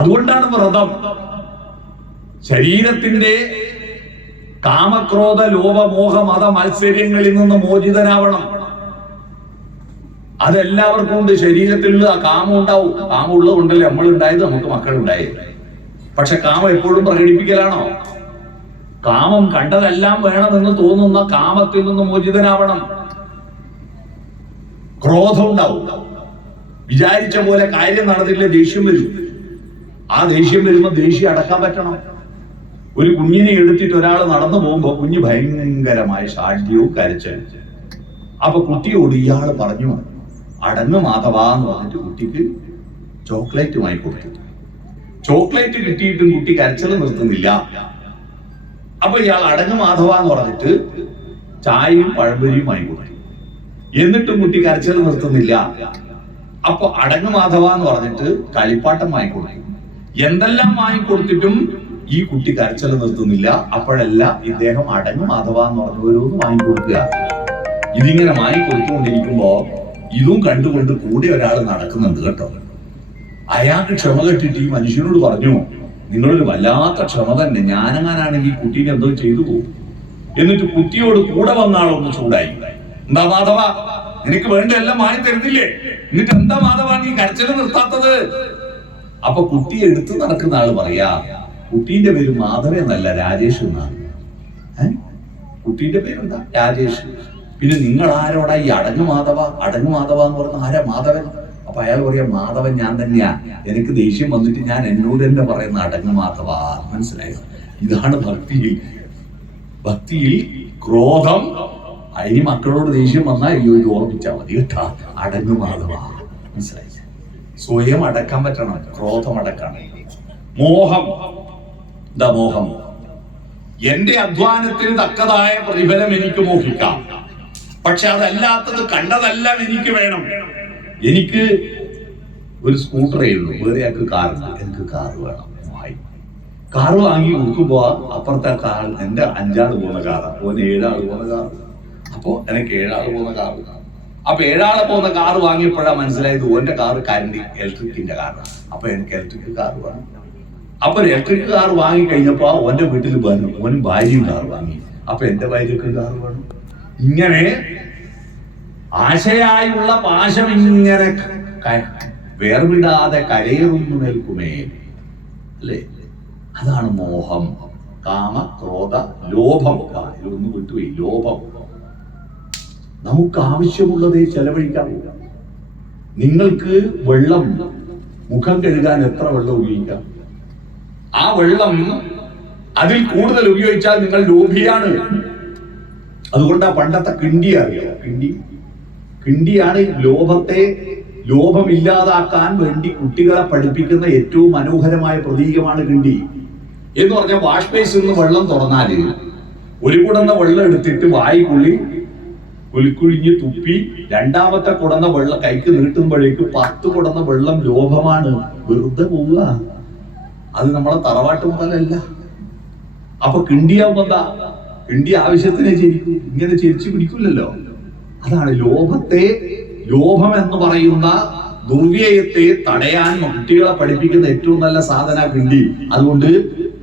അതുകൊണ്ടാണ് വ്രതം. ശരീരത്തിന്റെ കാമക്രോധ ലോഭ മോഹ മത മത്സര്യങ്ങളിൽ നിന്ന് മോചിതനാവണം. അതെല്ലാവർക്കും ഉണ്ട്. ശരീരത്തിലുള്ള ആ കാമം ഉണ്ടാവും. കാമം ഉള്ളത് കൊണ്ടല്ലേ നമ്മൾ ഉണ്ടായത്, നമുക്ക് മക്കളുണ്ടായത്. പക്ഷെ കാമം എപ്പോഴും പ്രകടിപ്പിക്കലാണോ? കാമം കണ്ടതെല്ലാം വേണമെന്ന് തോന്നുന്ന കാമത്തിൽ നിന്ന് മോചിതനാവണം. ക്രോധം ഉണ്ടാവും. വിചാരിച്ച പോലെ കാര്യം നടന്നില്ല, ദേഷ്യം വരും. ആ ദേഷ്യം വരുമ്പോൾ ദേഷ്യം അടക്കാൻ പറ്റണം. ഒരു കുഞ്ഞിനെ എടുത്തിട്ട് ഒരാൾ നടന്നു പോകുമ്പോ കുഞ്ഞ് ഭയങ്കരമായ ഷാഠ്യവും കരച്ചിലും. അപ്പൊ കുട്ടിയോട് ഇയാൾ പറഞ്ഞു, അടങ്ങ് മാധവാ എന്ന് പറഞ്ഞിട്ട് കുട്ടിക്ക് ചോക്ലേറ്റ് വാങ്ങിക്കൊടുത്തു. ചോക്ലേറ്റ് കിട്ടിയിട്ടും കുട്ടി കരച്ചിൽ നിർത്തുന്നില്ല. അപ്പൊ ഇയാൾ അടങ്ങ് മാധവ എന്ന് പറഞ്ഞിട്ട് ചായയും പഴംപൊരിയും വാങ്ങിക്കൊടുത്തു. എന്നിട്ടും കുട്ടി കരച്ചിൽ നിർത്തുന്നില്ല. അപ്പൊ അടങ്ങ് മാധവ എന്ന് പറഞ്ഞിട്ട് കളിപ്പാട്ടം വാങ്ങിക്കൊടുത്തു. എന്തെല്ലാം വാങ്ങിക്കൊടുത്തിട്ടും ഈ കുട്ടി കരച്ചിൽ നിർത്തുന്നില്ല. അപ്പോഴെല്ലാം ഇദ്ദേഹം അടങ്ങ് മാധവ എന്ന് പറഞ്ഞ ഓരോന്ന് വാങ്ങിക്കൊടുക്കുക. ഇതിങ്ങനെ വാങ്ങിക്കൊടുത്തുകൊണ്ടിരിക്കുമ്പോ ഇതും കണ്ടുകൊണ്ട് കൂടെ ഒരാൾ നടക്കുന്നുണ്ട് കേട്ടോ. അയാൾക്ക് ക്ഷമ കെട്ടിട്ട് ഈ മനുഷ്യനോട് പറഞ്ഞു, നിങ്ങളൊരു വല്ലാത്ത ക്ഷമ തന്നെ, ഞാനെങ്ങാനാണെങ്കിൽ കുട്ടീനെ എന്തോ ചെയ്തു പോകും. എന്നിട്ട് കുട്ടിയോട് കൂടെ വന്ന ആളൊന്ന് ചൂടായി, എന്താ മാധവ നിനക്ക് വേണ്ട എല്ലാം വാങ്ങി തരുന്നില്ലേ, എന്നിട്ട് എന്താ മാധവ നീ കരച്ചിൽ നിർത്താത്തത്? അപ്പൊ കുട്ടിയെ എടുത്തു നടക്കുന്ന ആള് പറയാ, കുട്ടീന്റെ പേര് മാധവ എന്നല്ല, രാജേഷ് എന്നാണ്. കുട്ടീന്റെ പേരെന്താ? രാജേഷ്. പിന്നെ നിങ്ങൾ ആരോടാ ഈ അടങ്ങ് മാധവ എന്ന് പറയുന്ന ആരാ മാധവൻ? അപ്പൊ അയാൾ പറയാ, മാധവൻ ഞാൻ തന്നെയാ, എനിക്ക് ദേഷ്യം വന്നിട്ട് ഞാൻ എന്നോട് തന്നെ പറയുന്ന അടങ്ങ് മാധവ. മനസ്സിലായോ? ഇതാണ് ഭക്തിയിൽ ക്രോധം. അതിന് മക്കളോട് ദേഷ്യം വന്നാൽ ഓർമ്മിച്ചാൽ മതി കേട്ടാ, അടങ്ങ് മാധവ. മനസ്സിലായി? സ്വയം അടക്കാൻ പറ്റണം, ക്രോധം അടക്കണം. മോഹം എന്താ? മോഹം എന്റെ അധ്വാനത്തിന് തക്കതായ പ്രതിഫലം എനിക്ക് മോഹിക്കാം, പക്ഷെ അതല്ലാത്തത് കണ്ടതെല്ലാം എനിക്ക് വേണം. എനിക്ക് ഒരു സ്കൂട്ടറേ ഉള്ളൂ, വേറെ ആൾക്ക് കാറില്ല, എനിക്ക് കാറ് വേണം. കാറ് വാങ്ങി കൊടുക്കുമ്പോ അപ്പുറത്തെ കാർ എന്റെ 5 ആള് പോകുന്ന കാറാണ്, ഓന് 7 ആള് പോകുന്ന കാറ്. അപ്പോ എനിക്ക് 7 ആള് പോകുന്ന കാറ്. അപ്പൊ 7 ആള് പോകുന്ന കാറ് വാങ്ങിയപ്പോഴാണ് മനസ്സിലായത് ഓന്റെ കാറ് ഇലക്ട്രിക്കിന്റെ കാറാണ്. അപ്പൊ എനിക്ക് ഇലക്ട്രിക് കാറ് വേണം. അപ്പൊ ഇലക്ട്രിക് കാർ വാങ്ങി കഴിഞ്ഞപ്പോ ഓന്റെ വീട്ടിൽ ഓനും ഭാര്യയും കാറ് വാങ്ങി. അപ്പൊ എന്റെ ഭാര്യക്ക് കാറ് വേണം. ഇങ്ങനെ ആശയായുള്ള പാശം ഇങ്ങനെ വേർവിടാതെ കരയേറുന്നു നിൽക്കുമേ, അല്ലേ? അതാണ് മോഹം. കാമ ക്രോധ ലോഭം. ഒന്ന് വിട്ടുപോയി, ലോഭം. നമുക്ക് ആവശ്യമുള്ളതേ ചെലവഴിക്കാവൂ. നിങ്ങൾക്ക് വെള്ളം, മുഖം കഴുകാൻ എത്ര വെള്ളം ഉപയോഗിക്കാം? ആ വെള്ളം അതിൽ കൂടുതൽ ഉപയോഗിച്ചാൽ നിങ്ങൾ ലോഭിയാണ്. അതുകൊണ്ടാ പണ്ടത്തെ കിണ്ടി അറിയാം, കിണ്ടിയാണ് ലോഭമില്ലാതാക്കാൻ വേണ്ടി കുട്ടികളെ പഠിപ്പിക്കുന്ന ഏറ്റവും മനോഹരമായ പ്രതീകമാണ് കിണ്ടി എന്ന് പറഞ്ഞാൽ, വാഷ് ബേസിൽ നിന്ന് വെള്ളം തുറന്നാല് ഒരു കുടന്ന വെള്ളം എടുത്തിട്ട് വായി കുലിക്കുഴിഞ്ഞ് തുപ്പി രണ്ടാമത്തെ കുടന്ന വെള്ളം കൈക്ക് നീട്ടുമ്പോഴേക്ക് 10 കുടന്ന വെള്ളം ലോഭമാണ്, വെറുതെ പോവുക. അത് നമ്മളെ തറവാട്ട് മുതലല്ല. അപ്പൊ കിണ്ടിയാവുമ്പോ എന്താ? കിണ്ടി ആവശ്യത്തിനെ ചിരിക്കും, ഇങ്ങനെ ചിരിച്ചു പിടിക്കില്ലല്ലോ. അതാണ് ലോഭം എന്ന് പറയുന്ന ദുർവ്യയത്തെ തടയാൻ കുട്ടികളെ പഠിപ്പിക്കുന്ന ഏറ്റവും നല്ല സാധന കിണ്ടി. അതുകൊണ്ട്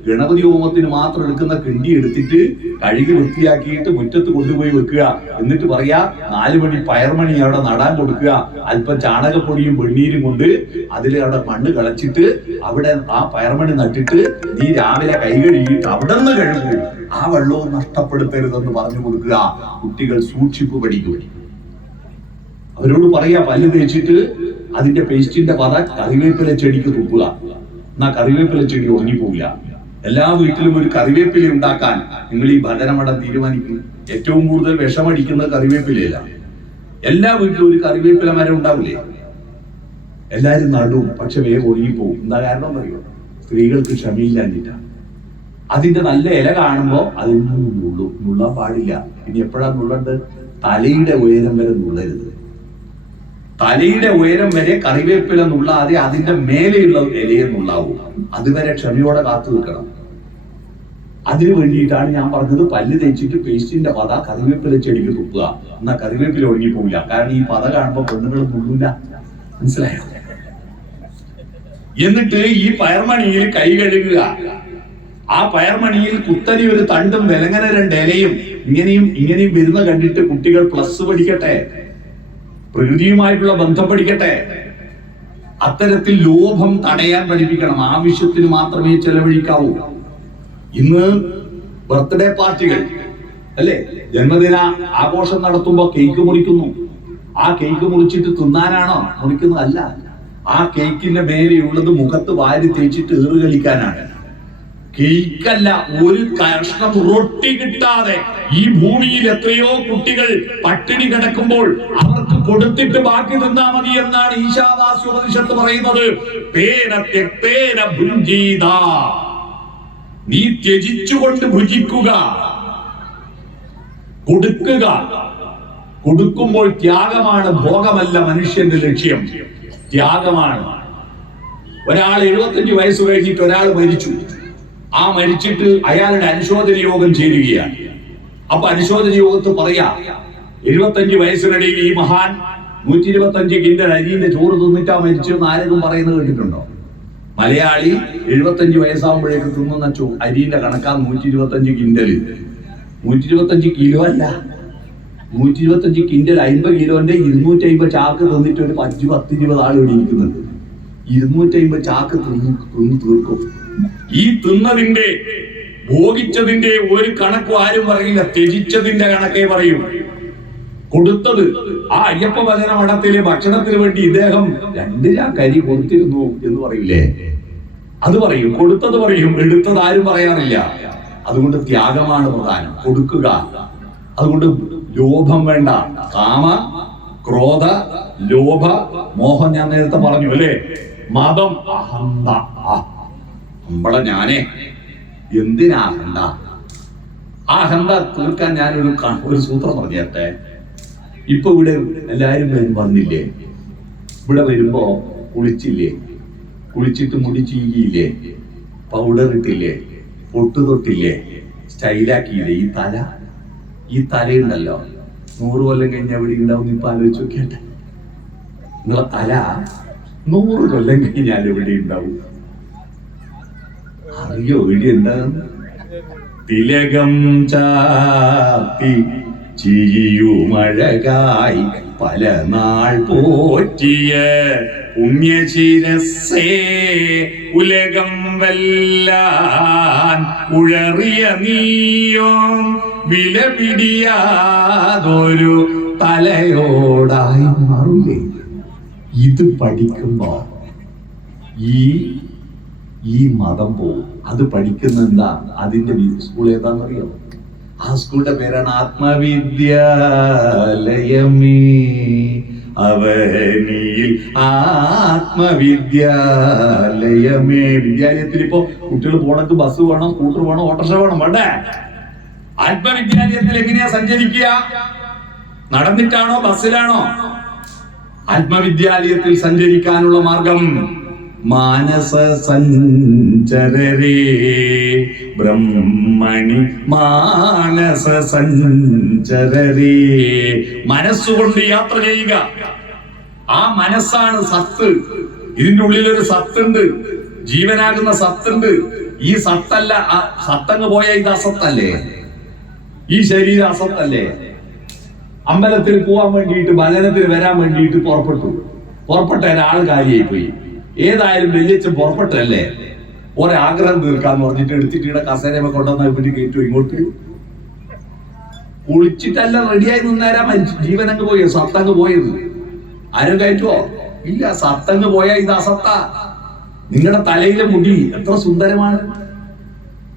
ഗണപതി ഹോമത്തിന് മാത്രം എടുക്കുന്ന കിണ്ടി എടുത്തിട്ട് കഴുകി വൃത്തിയാക്കിയിട്ട് മുറ്റത്ത് കൊണ്ടുപോയി വെക്കുക. എന്നിട്ട് പറയാ, 4 മണി പയർമണി അവിടെ നടാൻ കൊടുക്കുക. അല്പം ചാണകപ്പൊടിയും വെണ്ണീരും കൊണ്ട് അതിൽ അവിടെ മണ്ണ് കളച്ചിട്ട് അവിടെ ആ പയർമണി നട്ടിട്ട് നീ രാവിലെ കൈ കഴുകിയിട്ട് അവിടെ നിന്ന് കഴുകൂ. ആ വെള്ളവും നഷ്ടപ്പെടുത്തരുതെന്ന് പറഞ്ഞു കൊടുക്കുക. കുട്ടികൾ സൂക്ഷിപ്പ് പഠിക്കുക. അവരോട് പറയാ, പല്ല് തേച്ചിട്ട് അതിന്റെ പേസ്റ്റിന്റെ പത കറിവേപ്പില ചെടിക്ക് തുപ്പുക. എന്നാ കറിവേപ്പില ചെടി ഉണങ്ങിപ്പോവില്ല. എല്ലാ വീട്ടിലും ഒരു കറിവേപ്പില ഉണ്ടാക്കാൻ നിങ്ങൾ ഈ ഭജനമഠം തീരുമാനിക്കും. ഏറ്റവും കൂടുതൽ വിഷമടിക്കുന്നത് കറിവേപ്പിലയില്ല. എല്ലാ വീട്ടിലും ഒരു കറിവേപ്പില മരം ഉണ്ടാവില്ലേ? എല്ലാരും നടും, പക്ഷെ വേഗം ഒഴുകിപ്പോവും. എന്താ കാരണം എന്നറിയോ? സ്ത്രീകൾക്ക് ക്ഷമയില്ലാഞ്ഞിട്ടാണ്. അതിന്റെ നല്ല ഇല കാണുമ്പോ അതിൽ നിന്ന് നുള്ളാൻ പാടില്ല. പിന്നെ എപ്പോഴാ നുള്ളേണ്ടത്? തലയുടെ ഉയരം വരെ നുള്ളരുത്. തലയുടെ ഉയരം വരെ കറിവേപ്പില നുള്ളാതെ അതിന്റെ മേലെയുള്ള ഇലയെ നുള്ളാവൂ. അതുവരെ ക്ഷമയോടെ കാത്തു നിൽക്കണം. അതിനു വേണ്ടിയിട്ടാണ് ഞാൻ പറഞ്ഞത്, പല്ല് തേച്ചിട്ട് പേസ്റ്റിന്റെ പത കറിവേപ്പില ചെടിക്ക് തുപ്പുക. എന്നാ കറിവേപ്പില ഒഴുകിപ്പോവില്ല. കാരണം ഈ പത കാണുമ്പോ പെണ്ണുങ്ങൾ നുള്ളൂല. മനസ്സിലായോ? എന്നിട്ട് ഈ പയർമണിയിൽ കൈ കഴുകുക. ആ പയർമണിയിൽ കുത്തരി ഒരു തണ്ടും വിലങ്ങനെ 2 ഇലയും ഇങ്ങനെയും വരുന്ന കണ്ടിട്ട് കുട്ടികൾ പ്ലസ് പഠിക്കട്ടെ, പ്രകൃതിയുമായിട്ടുള്ള ബന്ധം പഠിക്കട്ടെ. അത്തരത്തിൽ ലോഭം തടയാൻ പഠിപ്പിക്കണം. ആവശ്യത്തിന് മാത്രമേ ചെലവഴിക്കാവൂ. ഇന്ന് ബർത്ത്ഡേ പാർട്ടികൾ അല്ലെ, ജന്മദിന ആഘോഷം നടത്തുമ്പോ കേക്ക് മുറിക്കുന്നു. ആ കേക്ക് മുറിച്ചിട്ട് തിന്നാനാണോ മുറിക്കുന്നതല്ല. ആ കേക്കിന്റെ മേലെയുള്ളത് മുഖത്ത് വാരി തേച്ചിട്ട് ഏറ് കളിക്കാനാണ്. കേക്കല്ല, ഒരു കഷ്ണം റൊട്ടി കിട്ടാതെ ഈ ഭൂമിയിൽ എത്രയോ കുട്ടികൾ പട്ടിണി കിടക്കുമ്പോൾ അവർക്ക് കൊടുത്തിട്ട് ബാക്കി തിന്നാ മതി എന്നാണ് ഈശാവാസ്യോപനിഷത്ത് പറയുന്നത്. നീ ത്യജിച്ചുകൊണ്ട് ഭുജിക്കുക, കൊടുക്കുക. കൊടുക്കുമ്പോൾ ത്യാഗമാണ്, ഭോഗമല്ല മനുഷ്യന്റെ ലക്ഷ്യം, ത്യാഗമാണ്. ഒരാൾ 75 വയസ്സ് കഴിഞ്ഞിട്ട് ഒരാൾ മരിച്ചു. ആ മരിച്ചിട്ട് അയാളുടെ അനുശോചന യോഗം ചേരുകയാണ്. അപ്പൊ അനുശോചന യോഗത്ത് പറയാ, 75 വയസ്സിനിടയിൽ ഈ മഹാൻ 125 കിൻഡൽ അരിന്റെ ചോറ് തിന്നിട്ടാ മരിച്ചെന്ന് ആരെങ്കിലും പറയുന്നത് കേട്ടിട്ടുണ്ടോ? മലയാളി 75 വയസ്സാകുമ്പോഴേക്ക് തിന്നുന്ന അരിന്റെ കണക്കാ 125 കിൻഡൽ. 125 കിലോ അല്ല, 125 കിൻഡൽ 50 കിലോന്റെ 250 ചാക്ക് തിന്നിട്ട് ഒരു 10-20 ആൾ ഇവിടെ ഇരിക്കുന്നുണ്ട്. 250 ചാക്ക് തിന്ന് തീർക്കും. ഈ തിന്നതിന്റെ ഭോഗിച്ചതിന്റെ ഒരു കണക്കും ആരും പറയില്ല, ത്യജിച്ചതിന്റെ കണക്കേ പറയും. കൊടുത്തത് ആ അയ്യപ്പ ഭജന മഠത്തിലെ ഭക്ഷണത്തിന് വേണ്ടി ഇദ്ദേഹം 2 ചാക്ക് അരി കൊടുത്തിരുന്നു എന്ന് പറയില്ലേ, അത് പറയും. കൊടുത്തത് പറയും, എടുത്തത് ആരും പറയാറില്ല. അതുകൊണ്ട് ത്യാഗമാണ് പ്രധാനം, കൊടുക്കുക. അതുകൊണ്ട് ലോഭം വേണ്ട. കാമ, ക്രോധ, ലോഭ, മോഹം ഞാൻ നേരത്തെ പറഞ്ഞു അല്ലേ. മതം, അഹന്ത. നമ്മളെ ഞാനേ എന്തിനാ അഹന്ത? ആ അഹന്ത തീർക്കാൻ ഞാനൊരു സൂത്രം പറഞ്ഞു തരട്ടെ. ഇപ്പൊ ഇവിടെ എല്ലാരും വന്നില്ലേ, ഇവിടെ വരുമ്പോ കുളിച്ചില്ലേ, കുളിച്ചിട്ട് മുടി ചീകിയില്ലേ, പൗഡർ ഇട്ടില്ലേ, പൊട്ടു തൊട്ടില്ലേ, സ്റ്റൈലാക്കിയില്ലേ. ഈ തലയുണ്ടല്ലോ 100 കൊല്ലം കഴിഞ്ഞ എവിടെ ഉണ്ടാവും? ഇപ്പൊ ആലോചിച്ച് നോക്കിയട്ടെ. നിങ്ങളെ തല 100 കൊല്ലം കഴിഞ്ഞാൽ എവിടെ ഉണ്ടാവും? അറിയോ എവിടെ ഉണ്ടാകും? തിലകം ചാത്തി ചിരിയുമഴകായി പല നാൾ പോറ്റിയ പുണ്യശിരസേ ഉലകം വല്ലാൻ ഉഴറിയ നീയോ വില പിടിയാതൊരു തലയോടായി മാറില്ലേ. ഇത് പഠിക്കുമ്പോ ഈ മതം പോവും. അത് പഠിക്കുന്ന എന്താ? അതിന്റെ സ്കൂൾ ഏതാണെന്നറിയോ? ആ സ്കൂളിന്റെ പേരാണ് ആത്മവിദ്യാലയമേ. അവനിയിൽ ആത്മവിദ്യാലയമേ. വിദ്യാലയത്തിൽ ഇപ്പൊ കുട്ടികൾ പോണക്ക് ബസ് വേണം, സ്കൂട്ടർ വേണം, ഓട്ടോറിക്ഷ വേണം, വേണ്ടേ? ആത്മവിദ്യാലയത്തിൽ എങ്ങനെയാ സഞ്ചരിക്കുക? നടന്നിട്ടാണോ ബസ്സിലാണോ? ആത്മവിദ്യാലയത്തിൽ സഞ്ചരിക്കാനുള്ള മാർഗം മാനസ സഞ്ചരരേ ബ്രഹ്മണി മാനസ സഞ്ചരരേ. മനസ്സുകൊണ്ട് യാത്ര ചെയ്യുക. ആ മനസ്സാണ് സത്ത്. ഇതിന്റെ ഉള്ളിലൊരു സത്തുണ്ട്, ജീവനാകുന്ന സത്തുണ്ട്. ഈ സത്തല്ല, സത്തങ്ങ് പോയ ഇത് അസത്തല്ലേ? ഈ ശരീരം അസത്തല്ലേ? അമ്പലത്തിൽ പോവാൻ വേണ്ടിയിട്ട്, ഭജനത്തിന് വരാൻ വേണ്ടിയിട്ട് പുറപ്പെട്ട ഒരാൾ കാര്യമായി പോയി. ഏതായാലും വലിയച്ഛൻ പുറപ്പെട്ടല്ലേ, ഒരാഗ്രഹം തീർക്കാന്ന് പറഞ്ഞിട്ട് എടുത്തിട്ട് ഇവിടെ കസേരമ കൊണ്ടുവന്ന ഇവിടെ കയറ്റു. ഇങ്ങോട്ട് കുളിച്ചിട്ടല്ല റെഡിയായി നിന്നേരാ ജീവനങ്ങ് പോയത്, സത്തങ്ങ് പോയത്. ആരും കയറ്റുവോ? ഇല്ല. സത്തങ്ങ് പോയ ഇത് അസത്ത. നിങ്ങളുടെ തലയിലെ മുടി എത്ര സുന്ദരമാണ്.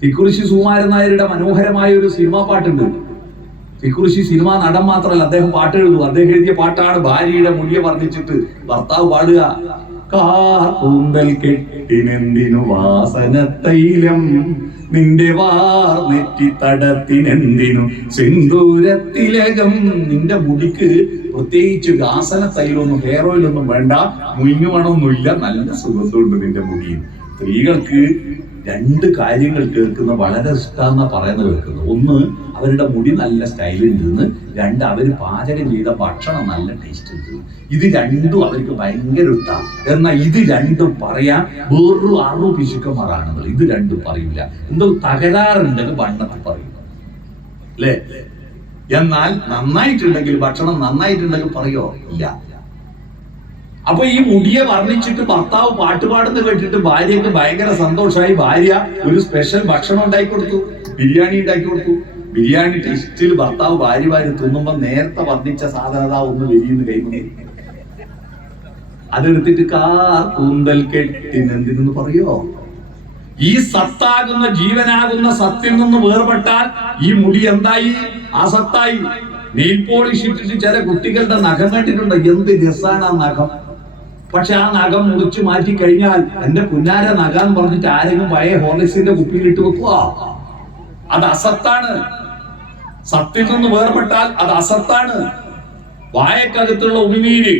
തിക്കുറിശി സുകുമാരൻ നായരുടെ മനോഹരമായ ഒരു സിനിമാ പാട്ടുണ്ട്. തിക്കുറിശി സിനിമാ നടൻ മാത്രമല്ല, അദ്ദേഹം പാട്ട് എഴുതും. അദ്ദേഹം എഴുതിയ പാട്ടാണ് ഭാര്യയുടെ മുടിയെ വർണ്ണിച്ചിട്ട് ഭർത്താവ് പാടുക. കാർക്കൂന്തൽ കെട്ടിനെന്തിനു വാസന തൈലം, നിന്റെ വാർനെറ്റി തടത്തിനെന്തിനു സിന്ദൂരത്തിലകം. നിന്റെ മുടിക്ക് പ്രത്യേകിച്ച് വാസന തൈലൊന്നും ഹെയർ ഓയിലൊന്നും വേണ്ട, മുയിങ്ങുമണമൊന്നുമില്ല, നല്ല സുഗന്ധമുണ്ട് നിന്റെ മുടിയിൽ. സ്ത്രീകൾക്ക് രണ്ട് കാര്യങ്ങൾ കേൾക്കുന്ന വളരെ ഇഷ്ടമെന്നാ പറയുന്നത് കേൾക്കുന്നത്. ഒന്ന്, അവരുടെ മുടി നല്ല സ്റ്റൈലുണ്ടെന്ന്. രണ്ട്, അവര് പാചകം ചെയ്ത ഭക്ഷണം നല്ല ടേസ്റ്റ് ഉണ്ട്. ഇത് രണ്ടും അവർക്ക് ഭയങ്കര ഇഷ്ടമാണ്. എന്നാൽ ഇത് രണ്ടും പറയാൻ വെറും പിശുക്കന്മാരാണെന്നത്. ഇത് രണ്ടും പറയൂല. എന്തോ തകരാറുണ്ടെങ്കിൽ വണ്ണത്തിൽ പറയും അല്ലേ? എന്നാൽ നന്നായിട്ടുണ്ടെങ്കിൽ, ഭക്ഷണം നന്നായിട്ടുണ്ടെങ്കിൽ പറയോ? ഇല്ല. അപ്പൊ ഈ മുടിയെ വർണ്ണിച്ചിട്ട് ഭർത്താവ് പാട്ടുപാടുന്ന കേട്ടിട്ട് ഭാര്യക്ക് ഭയങ്കര സന്തോഷമായി. ഭാര്യ ഒരു സ്പെഷ്യൽ ഭക്ഷണം ഉണ്ടാക്കി കൊടുത്തു, ബിരിയാണി ഉണ്ടാക്കി കൊടുത്തു. ബിരിയാണി ടേസ്റ്റിൽ ഭർത്താവ് ഭാര്യ തിന്നുമ്പോ നേരത്തെ വർണ്ണിച്ച സാധനത ഒന്ന് വലിയെന്ന് കൈമുന്നേ അതെടുത്തിട്ട് കൂന്തൽ കെട്ടിനെന്തിനെന്ന് പറയോ? ഈ സത്താകുന്ന ജീവനാകുന്ന സത്തിൽ നിന്ന് വേർപെട്ടാൽ ഈ മുടി എന്തായി? അസത്തായി. നെയിൽ പോളിഷ് ഇട്ടിട്ട് ചില കുട്ടികളുടെ നഖം കണ്ടിട്ടുണ്ട്. എന്ത് രസാണ് ആ നഖം. പക്ഷെ ആ നഖം മുറിച്ച് മാറ്റി കഴിഞ്ഞാൽ എന്റെ പുന്നാര നഖം പറഞ്ഞിട്ട് ആരെങ്കിലും പഴയ ഹോർലിക്സിന്റെ കുപ്പിയിലിട്ട് വെക്കുക. അത് അസത്താണ്. സത്തിൽ നിന്ന് വേർപെട്ടാൽ അത് അസത്താണ്. വായക്കകത്തുള്ള ഉമിനീര്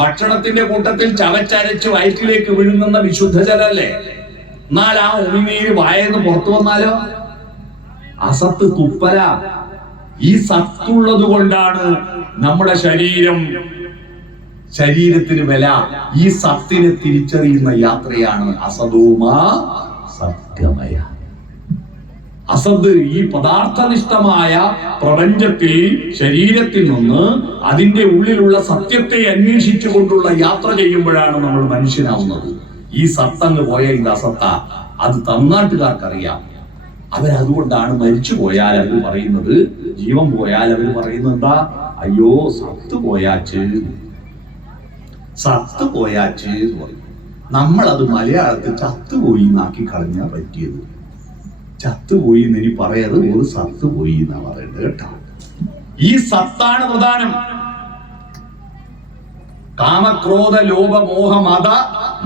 ഭക്ഷണത്തിന്റെ കൂട്ടത്തിൽ ചവച്ചരച്ച് വയറ്റിലേക്ക് വിഴുങ്ങുന്ന വിശുദ്ധജലല്ലേ? എന്നാൽ ആ ഉമിനീര് വായന്ന് പുറത്തു വന്നാലോ? അസത്ത് തുപ്പല. ഈ സത്തുള്ളത് കൊണ്ടാണ് നമ്മുടെ ശരീരത്തിന് വില. ഈ സത്തിനെ തിരിച്ചറിയുന്ന യാത്രയാണ് അസതോമ സത്യമയ. അസദ് ഈ പദാർത്ഥനിഷ്ഠമായ പ്രപഞ്ചത്തിൽ ശരീരത്തിൽ നിന്ന് അതിന്റെ ഉള്ളിലുള്ള സത്യത്തെ അന്വേഷിച്ചുകൊണ്ടുള്ള യാത്ര ചെയ്യുമ്പോഴാണ് നമ്മൾ മനുഷ്യനാവുന്നത്. ഈ സത്തങ്ങ് പോയ ഇത് അസത്ത. അത് തമിഴ്നാട്ടുകാർക്കറിയാം. അവരതുകൊണ്ടാണ് മരിച്ചു പോയാൽ അവർ പറയുന്നത്, ജീവൻ പോയാൽ അവർ പറയുന്നത് എന്താ? അയ്യോ സത്ത് പോയാച്ച് എന്ന് പറയും. നമ്മളത് മലയാളത്തിൽ ചത്തുപോയി എന്നാക്കി കളഞ്ഞാൽ പറ്റിയത്. ചത്തുപോയി എന്ന് ഇനി പറയാത്, ഒരു സത്തുപോയി എന്നാ പറയുന്നത് കേട്ടോ. ഈ സത്താണ് പ്രധാനം. കാമക്രോധ ലോഭ മോഹ മത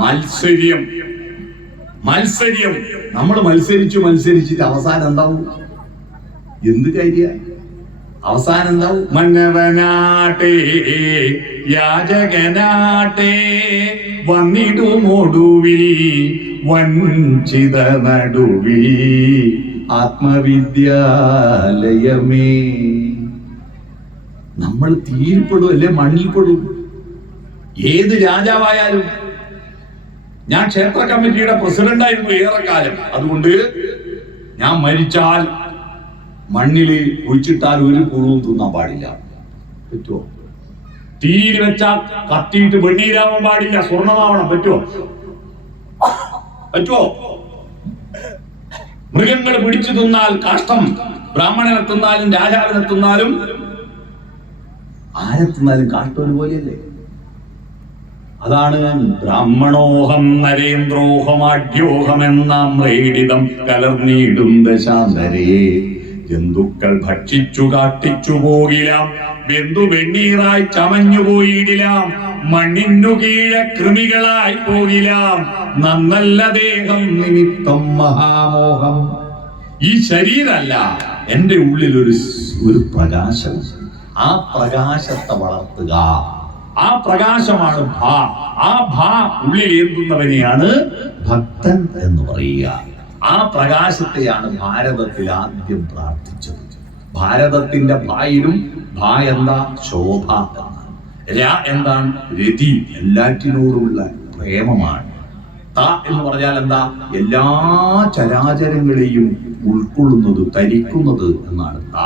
മത്സര്യം. നമ്മൾ മത്സരിച്ചിട്ട് അവസാനം എന്താവും? എന്ത് കാര്യ? അവസാനം എന്താവും? മന്നവനാട്ടെ യാചകനാട്ടെ വന്നിടുമൊടുവിൽ വഞ്ചിത നടുവിൽ ആത്മവിദ്യാലയമേ. നമ്മൾ തീയിൽപ്പെടും അല്ലെ മണ്ണിൽപ്പെടും. ഏത് രാജാവായാലും. ഞാൻ ക്ഷേത്ര കമ്മിറ്റിയുടെ പ്രസിഡന്റായിരുന്നു ഏറെക്കാലം. അതുകൊണ്ട് ഞാൻ മരിച്ചാൽ മണ്ണില് കുഴിച്ചിട്ടാൽ ഒരു പുഴുവും തിന്നാൻ പാടില്ല. പറ്റുമോ? തീയിൽ വെച്ചാൽ കത്തിയിട്ട് വെണ്ണീരാവാൻ പാടില്ല, സ്വർണമാവണം. പറ്റുമോ? മൃഗങ്ങൾ പിടിച്ചു തിന്നാൽ കാഷ്ടം. ബ്രാഹ്മണനെ തിന്നാലും രാജാവിനെ തിന്നാലും ആരെ തിന്നാലും കാഷ്ടം ഒരുപോലെയല്ലേ? അതാണ് ബ്രാഹ്മണോഹം നരേന്ദ്രോഹമാഢ്യോഹമെന്നാമ്രേഡിതം കലർന്നിടും ദശാന്തരേ. ജന്തുക്കൾ ഭക്ഷിച്ചു കാട്ടിച്ചു പോകിലാം, ബന്ധു വെണ്ണീറായി ചമഞ്ഞു പോയിടിലാം, മണ്ണിനു കീഴെ കൃമികളായി പോകിലാം, നന്നല്ല ദേഹം നിമിത്തം മഹാമോഹം. ഈ ശരീരമല്ല, എന്റെ ഉള്ളിൽ ഒരു പ്രകാശം. ആ പ്രകാശത്തെ വളർത്തുക. ആ പ്രകാശമാണ് ഭാ. ആ ഭാ ഉള്ളിൽ ഏന്തുന്നവനെയാണ് ഭക്തൻ എന്ന് പറയുക. ആ പ്രകാശത്തെയാണ് ഭാരതത്തിൽ ആദ്യം പ്രാർത്ഥിച്ചത്. ഭാരതത്തിന്റെ ഭായിലും ഭാ എന്താ? ശോഭ എന്നാണ്. രാ എന്താണ്? രതി, എല്ലാറ്റിനോടുമുള്ള പ്രേമമാണ്. ത എന്ന് പറഞ്ഞാൽ എന്താ? എല്ലാ ചരാചരങ്ങളെയും ഉൾക്കൊള്ളുന്നത്, ധരിക്കുന്നത് എന്നാണ് ത.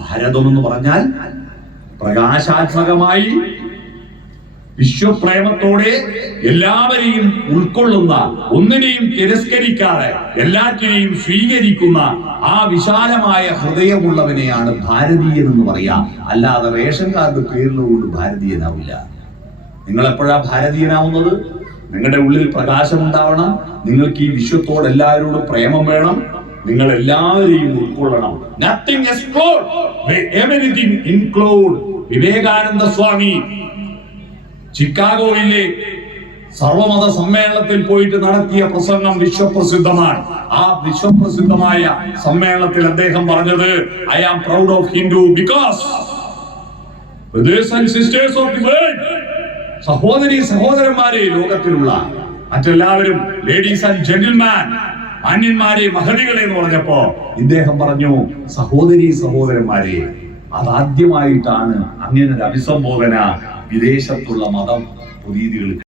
ഭാരതം എന്ന് പറഞ്ഞാൽ പ്രകാശാത്മകമായി വിശ്വപ്രേമത്തോടെ എല്ലാവരെയും ഉൾക്കൊള്ളുന്ന, ഒന്നിനെയും തിരസ്കരിക്കാതെ എല്ലാറ്റിനെയും സ്വീകരിക്കുന്ന ആ വിശാലമായ ഹൃദയമുള്ളവനെയാണ് ഭാരതീയൻ എന്ന് പറയാ. അല്ലാതെ റേഷൻ കാർഡ് പേരിലുകൊണ്ട് ഭാരതീയനാവില്ല. നിങ്ങൾ എപ്പോഴാ ഭാരതീയനാവുന്നത്? നിങ്ങളുടെ ഉള്ളിൽ പ്രകാശമുണ്ടാവണം. നിങ്ങൾക്ക് ഈ വിശ്വത്തോട് എല്ലാവരോടും പ്രേമം വേണം. നിങ്ങൾ എല്ലാവരെയും ഉൾക്കൊള്ളണം. Nothing exclude, everything include. Vivekananda Swami ചിക്കാഗോയിലെ സർവമത സമ്മേളനത്തിൽ പോയിട്ട് നടത്തിയ പ്രസംഗം വിശ്വപ്രസിദ്ധമാണ്. ആ വിശ്വപ്രസിദ്ധമായ സമ്മേളനത്തിൽ അദ്ദേഹം പറഞ്ഞത്, I am proud of Hindu because brothers and sisters of the world, സഹോദരി സഹോദരന്മാരെ, ലോകത്തിലുള്ള മറ്റെല്ലാവരും ലേഡീസ് ആൻഡ് ജെന്റിൽമാൻ, മാന്യന്മാരെ, മഹതികളെ എന്ന് പറഞ്ഞപ്പോ ഇദ്ദേഹം പറഞ്ഞു സഹോദരി സഹോദരന്മാരെ. അതാദ്യമായിട്ടാണ് അങ്ങനെ ഒരു അഭിസംബോധന വിദേശത്തുള്ള മതം പ്രതീതികൾ